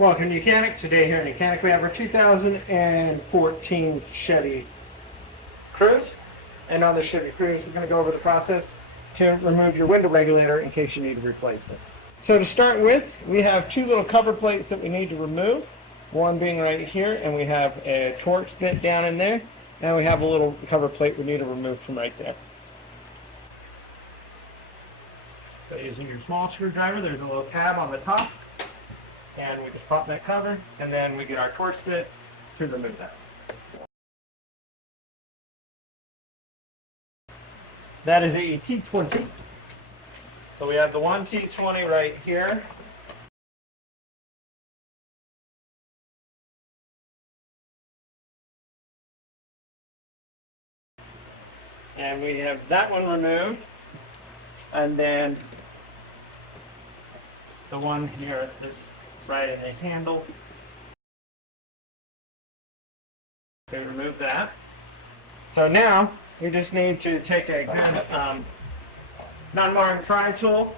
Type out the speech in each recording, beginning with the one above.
Welcome to YOUCANIC. Today here in YOUCANIC we have our 2014 Chevy Cruze. And on the Chevy Cruze we're going to go over the process to remove your window regulator in case you need to replace it. So to start with, we have two little cover plates that we need to remove. One being right here, and we have a Torx bit down in there. And we have a little cover plate we need to remove from right there. So using your small screwdriver, there's a little tab on the top. And we just pop that cover, and then we get our Torx bit to remove that. That is a T20. So we have the one T20 right here. And we have that one removed. And then the one here is right in the handle. Okay, remove that. So now we just need to take a good non-marring pry tool,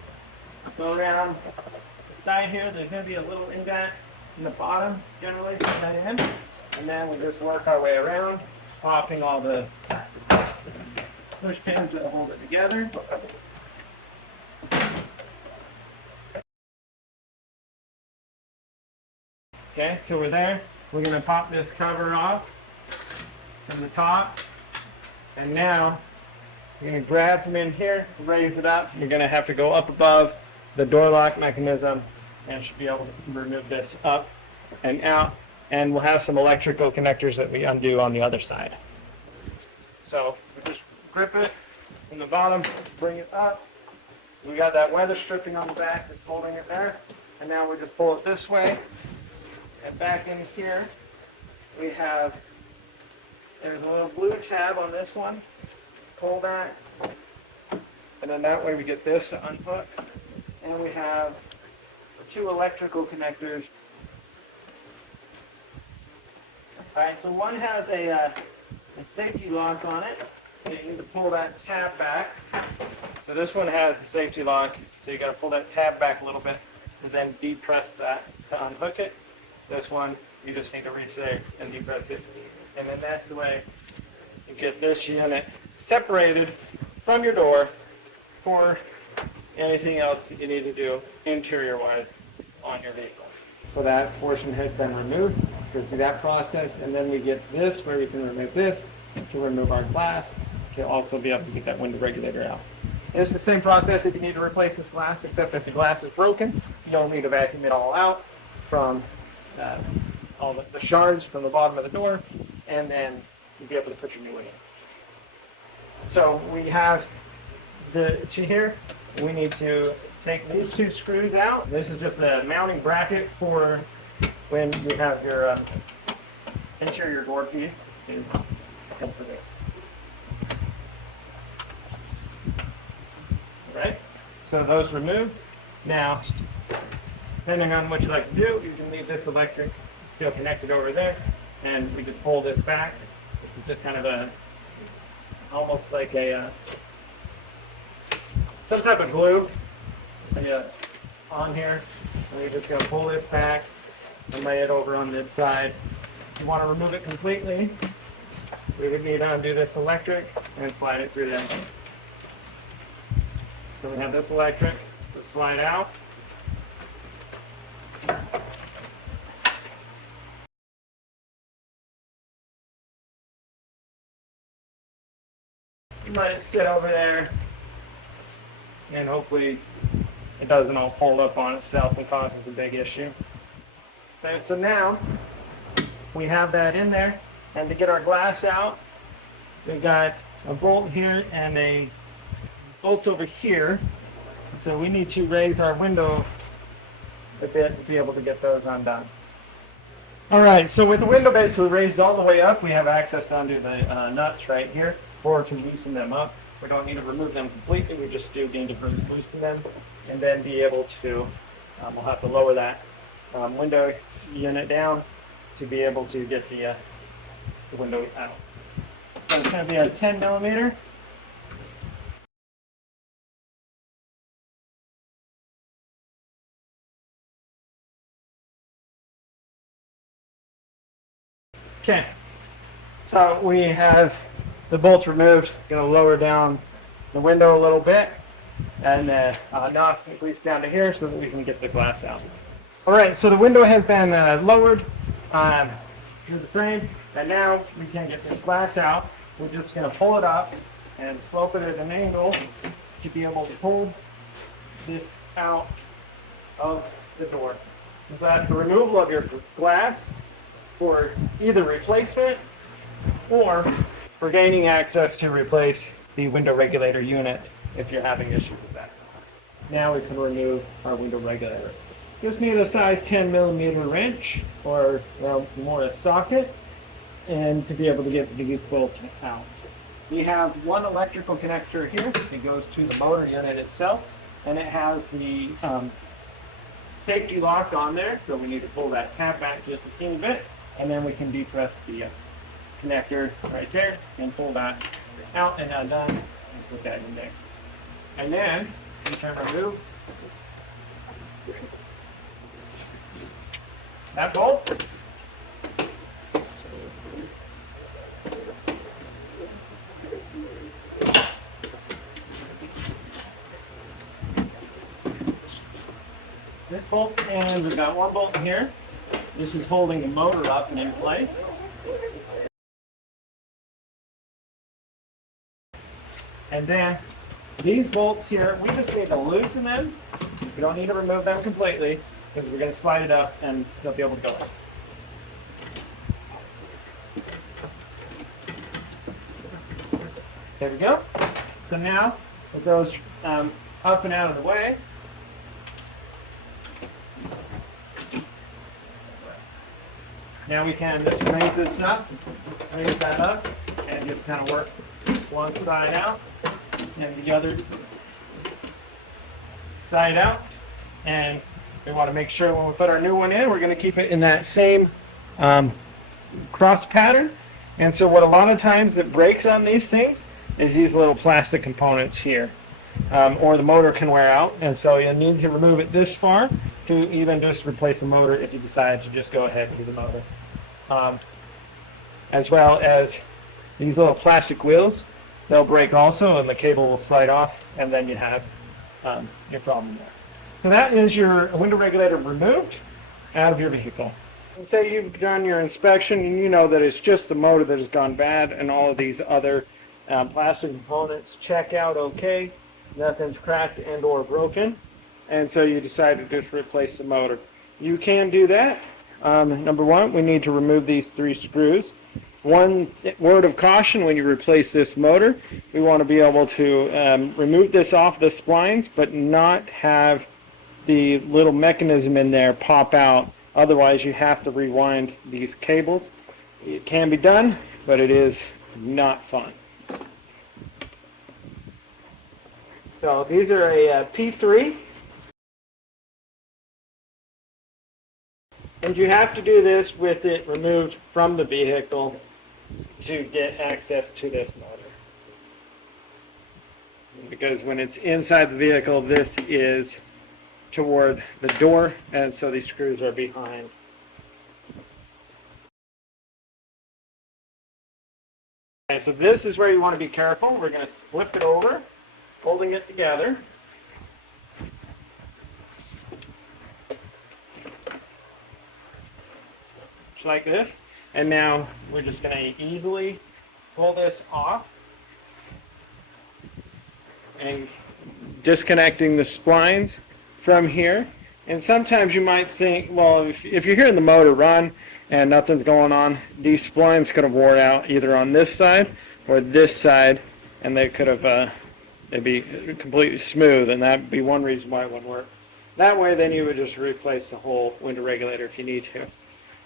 go around the side here. There's going to be a little indent in the bottom, generally, put that in, and then we just work our way around, popping all the push pins that hold it together. Okay, so we're there. We're going to pop this cover off from the top. And now you're going to grab from in here, raise it up. You're going to have to go up above the door lock mechanism and should be able to remove this up and out. And we'll have some electrical connectors that we undo on the other side. So we just grip it from the bottom, bring it up. We got that weather stripping on the back that's holding it there. And now we just pull it this way. And back in here, we have, there's a little blue tab on this one. Pull that. And then that way we get this to unhook. And we have two electrical connectors. Alright, so one has a safety lock on it. So you need to pull that tab back. So this one has the safety lock. So you got to pull that tab back a little bit and then depress that to unhook it. This one, you just need to reach there and depress it. And then that's the way you get this unit separated from your door for anything else that you need to do interior-wise on your vehicle. So that portion has been removed. Go through that process, and then we get to this where we can remove this to remove our glass to also be able to get that window regulator out. And it's the same process if you need to replace this glass, except if the glass is broken, you don't need to vacuum it all out from all the shards from the bottom of the door, and then you'll be able to put your new one in. So we have the two here. We need to take these two screws out. This is just a mounting bracket for when you have your interior door piece is for this. All right, so those removed. Now, depending on what you like to do, you can leave this electric still connected over there, and we just pull this back. This is just kind of a, almost like a, some type of glue on here. And we're just going to pull this back and lay it over on this side. If you want to remove it completely, we would need to undo this electric and slide it through there. So we have this electric to slide out. Let it sit over there, and hopefully it doesn't all fold up on itself and causes a big issue. And so now we have that in there, and to get our glass out, we've got a bolt here and a bolt over here. So we need to raise our window a bit to be able to get those undone. All right, so with the window basically raised all the way up, we have access to undo the nuts right here, or to loosen them up. We don't need to remove them completely, we just do need to loosen them and then be able to, we'll have to lower that window unit down to be able to get the window out. So it's going to be a 10 millimeter. Okay, so we have the bolts removed. Going to lower down the window a little bit, and now squeeze down to here so that we can get the glass out. All right, so the window has been lowered through the frame, and now we can get this glass out. We're just going to pull it up and slope it at an angle to be able to pull this out of the door. So that's the removal of your glass for either replacement or for gaining access to replace the window regulator unit if you're having issues with that. Now we can remove our window regulator. Just need a size 10mm wrench or more a socket, and to be able to get these bolts out. We have one electrical connector here that goes to the motor unit itself, and it has the safety lock on there, so we need to pull that tab back just a teeny bit, and then we can depress the connector right there and pull that out and undone and put that in there. And then we can remove that bolt. This bolt, and we've got one bolt here. This is holding the motor up and in place. And then these bolts here, we just need to loosen them. We don't need to remove them completely because we're going to slide it up and they'll be able to go in. There we go. So now it goes up and out of the way. Now we can raise this up, raise that up, and just kind of work one side out and the other side out. And we want to make sure when we put our new one in, we're going to keep it in that same cross pattern. And so what a lot of times that breaks on these things is these little plastic components here. Or the motor can wear out, and so you need to remove it this far to even just replace the motor if you decide to just go ahead with the motor. As well as these little plastic wheels, they'll break also, and the cable will slide off, and then you have your problem there. So that is your window regulator removed out of your vehicle. And say you've done your inspection and you know that it's just the motor that has gone bad, and all of these other plastic components check out okay. Nothing's cracked and or broken, and so you decide to just replace the motor. You can do that. Number one, we need to remove these 3 screws. One word of caution: when you replace this motor, we want to be able to remove this off the splines, but not have the little mechanism in there pop out. Otherwise, you have to rewind these cables. It can be done, but it is not fun. So these are a P3, and you have to do this with it removed from the vehicle to get access to this motor. Because when it's inside the vehicle, this is toward the door, and so these screws are behind. Okay, so this is where you want to be careful. We're going to flip it over, holding it together. Just like this. And now we're just going to easily pull this off and disconnecting the splines from here. And sometimes you might think, well, if you're hearing the motor run and nothing's going on, these splines could have worn out either on this side or this side, and they could have they'd be completely smooth, and that'd be one reason why it wouldn't work. That way, then you would just replace the whole window regulator if you need to.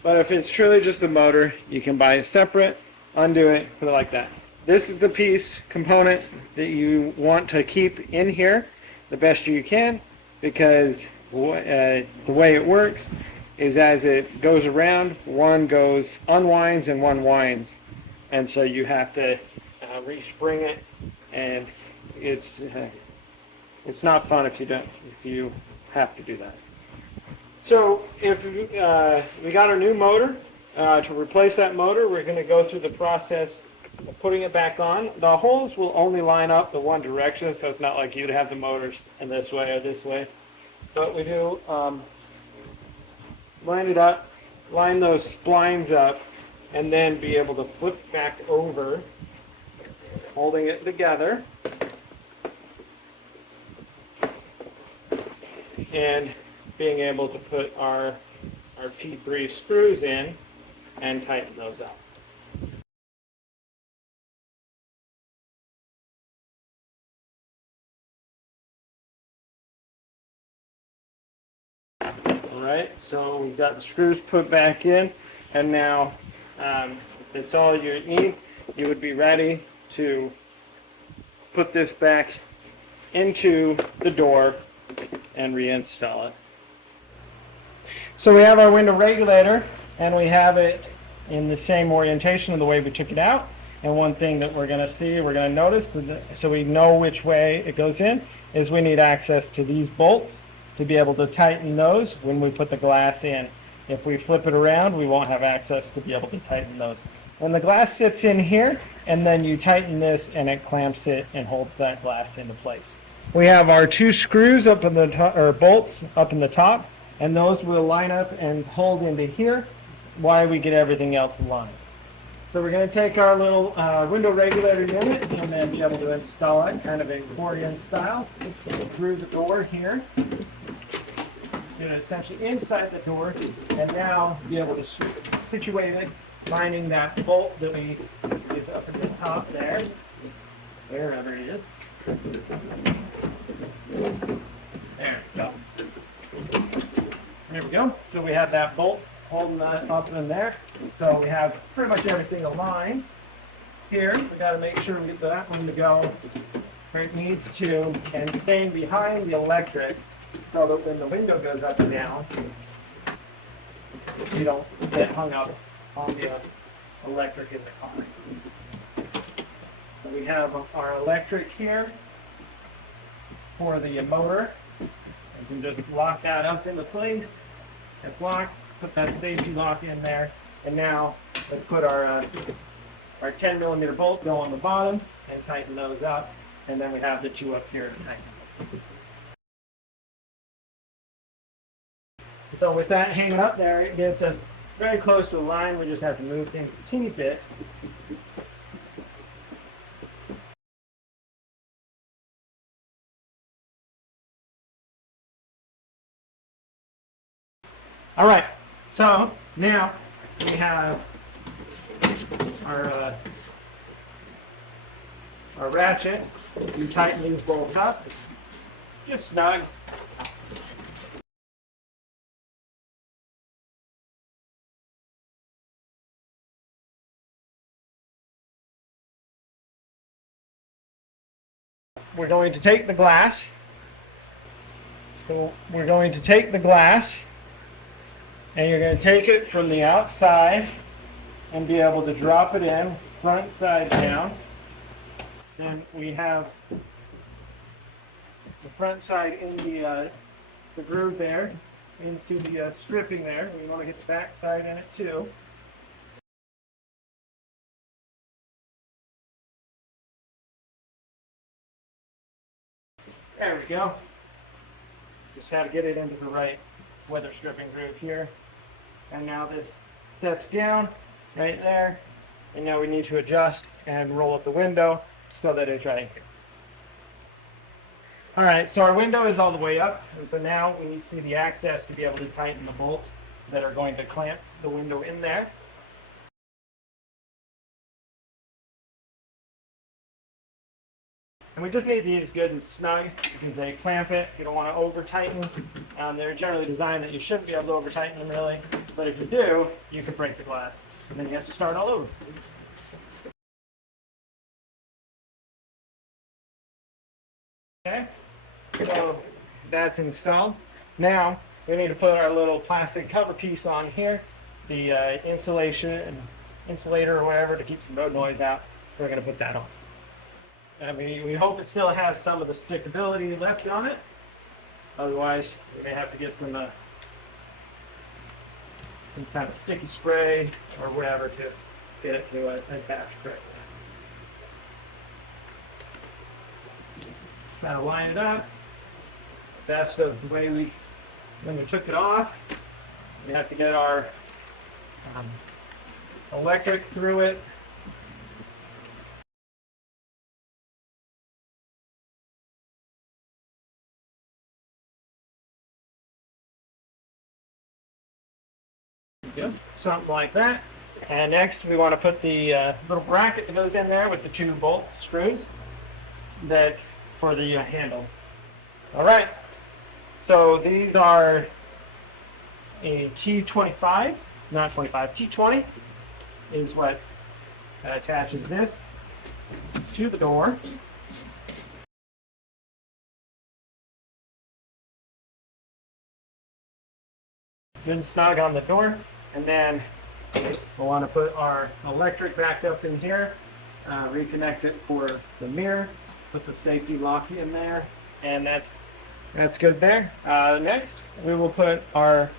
But if it's truly just the motor, you can buy it separate, undo it, put it like that. This is the piece component that you want to keep in here the best you can, because the way it works is as it goes around, one unwinds and one winds. And so you have to respring it, and it's not fun if you have to do that. So if we got our new motor, To replace that motor, we're going to go through the process of putting it back on. The holes will only line up the one direction, so it's not like you'd have the motors in this way or this way. But we do line it up, line those splines up, and then be able to flip back over, holding it together, and being able to put our P3 screws in and tighten those up. Alright, so we've got the screws put back in, and now if that's all you need, you would be ready to put this back into the door and reinstall it. So we have our window regulator, and we have it in the same orientation of the way we took it out. And one thing that we're going to see, we're going to notice, so we know which way it goes in, is we need access to these bolts to be able to tighten those when we put the glass in. If we flip it around, we won't have access to be able to tighten those. When the glass sits in here, and then you tighten this, and it clamps it and holds that glass into place. We have our two screws up in the top, or bolts up in the top, and those will line up and hold into here while we get everything else aligned. So we're going to take our little window regulator unit and then be able to install it kind of accordion style through the door here. Get it essentially inside the door, and now be able to situate it, finding that bolt that is up at the top there, wherever it is. There we go. There we go. So we have that bolt holding that up in there. So we have pretty much everything aligned. Here, we got to make sure we get that one to go where it needs to, and staying behind the electric, so that when the window goes up and down, you don't get hung up on the electric in the car. So we have our electric here for the motor. You can just lock that up into place. It's locked. Put that safety lock in there. And now let's put our 10 millimeter bolt go on the bottom and tighten those up. And then we have the two up here to tighten. So with that hanging up there, it gets us very close to the line. We just have to move things a teeny bit. All right, so now we have our ratchet. You tighten these bolts up, just snug. We're going to take the glass. So we're going to take the glass, and you're going to take it from the outside and be able to drop it in front side down. Then we have the front side in the groove there, into the stripping there. We want to get the back side in it too. There we go. Just had to get it into the right weather stripping groove here. And now this sets down right there. And now we need to adjust and roll up the window so that it's right here. All right, so our window is all the way up. And so now we need to see the access to be able to tighten the bolts that are going to clamp the window in there. And we just need these good and snug because they clamp it. You don't want to over tighten. They're generally designed that you shouldn't be able to over tighten them really. But if you do, you can break the glass. And then you have to start all over. Okay, so that's installed. Now we need to put our little plastic cover piece on here. The insulator or whatever to keep some road noise out. We're going to put that on. And we hope it still has some of the stickability left on it. Otherwise, we may have to get some some kind of sticky spray or whatever to get it to attach correctly. Try to line it up. That's the way when we took it off. We have to get our electric through it. Good. Something like that. And next we want to put the little bracket that goes in there with the 2 bolt screws that for the handle. All right. So these are a T25, not 25, T20 is what attaches this to the door. Good snug on the door. And then we'll want to put our electric back up in here, reconnect it for the mirror, put the safety lock in there, and that's good there. Next, we will put our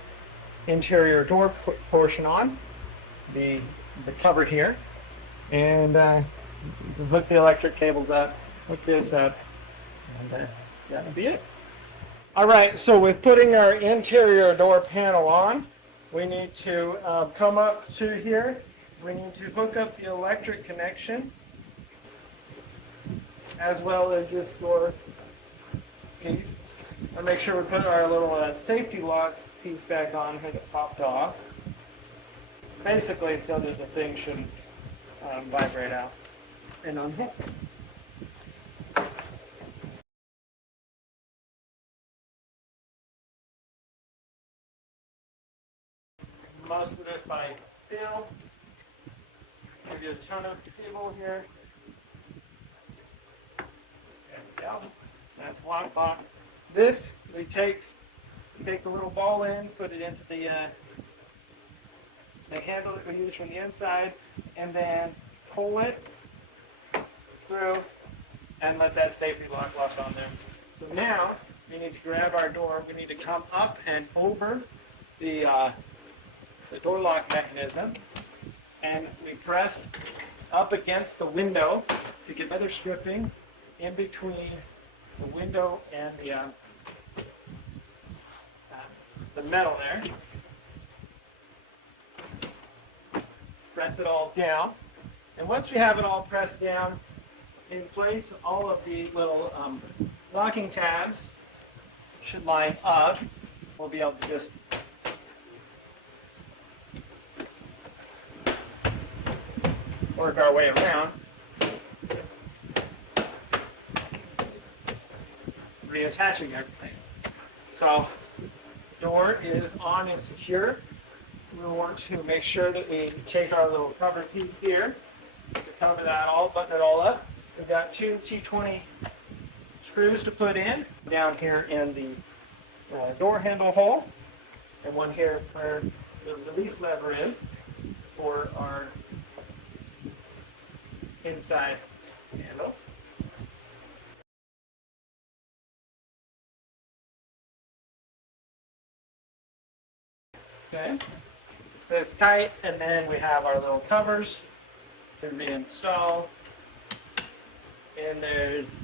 interior door portion on, the cover here, and hook the electric cables up, hook this up, and that'll be it. All right, so with putting our interior door panel on, we need to come up to here. We need to hook up the electric connection, as well as this door piece. And make sure we put our little safety lock piece back on here that popped off. Basically so that the thing shouldn't vibrate out and unhook. Most of this by feel. Give you a ton of cable here. There we go. That's lock. This we take the little ball in, put it into the handle that we use from the inside, and then pull it through and let that safety lock on there. So now we need to grab our door. We need to come up and over the door lock mechanism, and we press up against the window to get leather stripping in between the window and the metal there. Press it all down, and once we have it all pressed down in place, all of the little locking tabs should line up. We'll be able to just work our way around, reattaching everything. So, door is on and secure. We want to make sure that we take our little cover piece here to cover that all, button it all up. We've got 2 T20 screws to put in down here in the door handle hole, and one here where the release lever is for our inside handle. Okay, so it's tight, and then we have our little covers to reinstall, and there's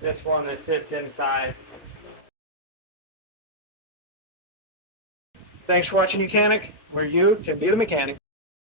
this one that sits inside. Thanks for watching YOUCANIC, where you can be the mechanic.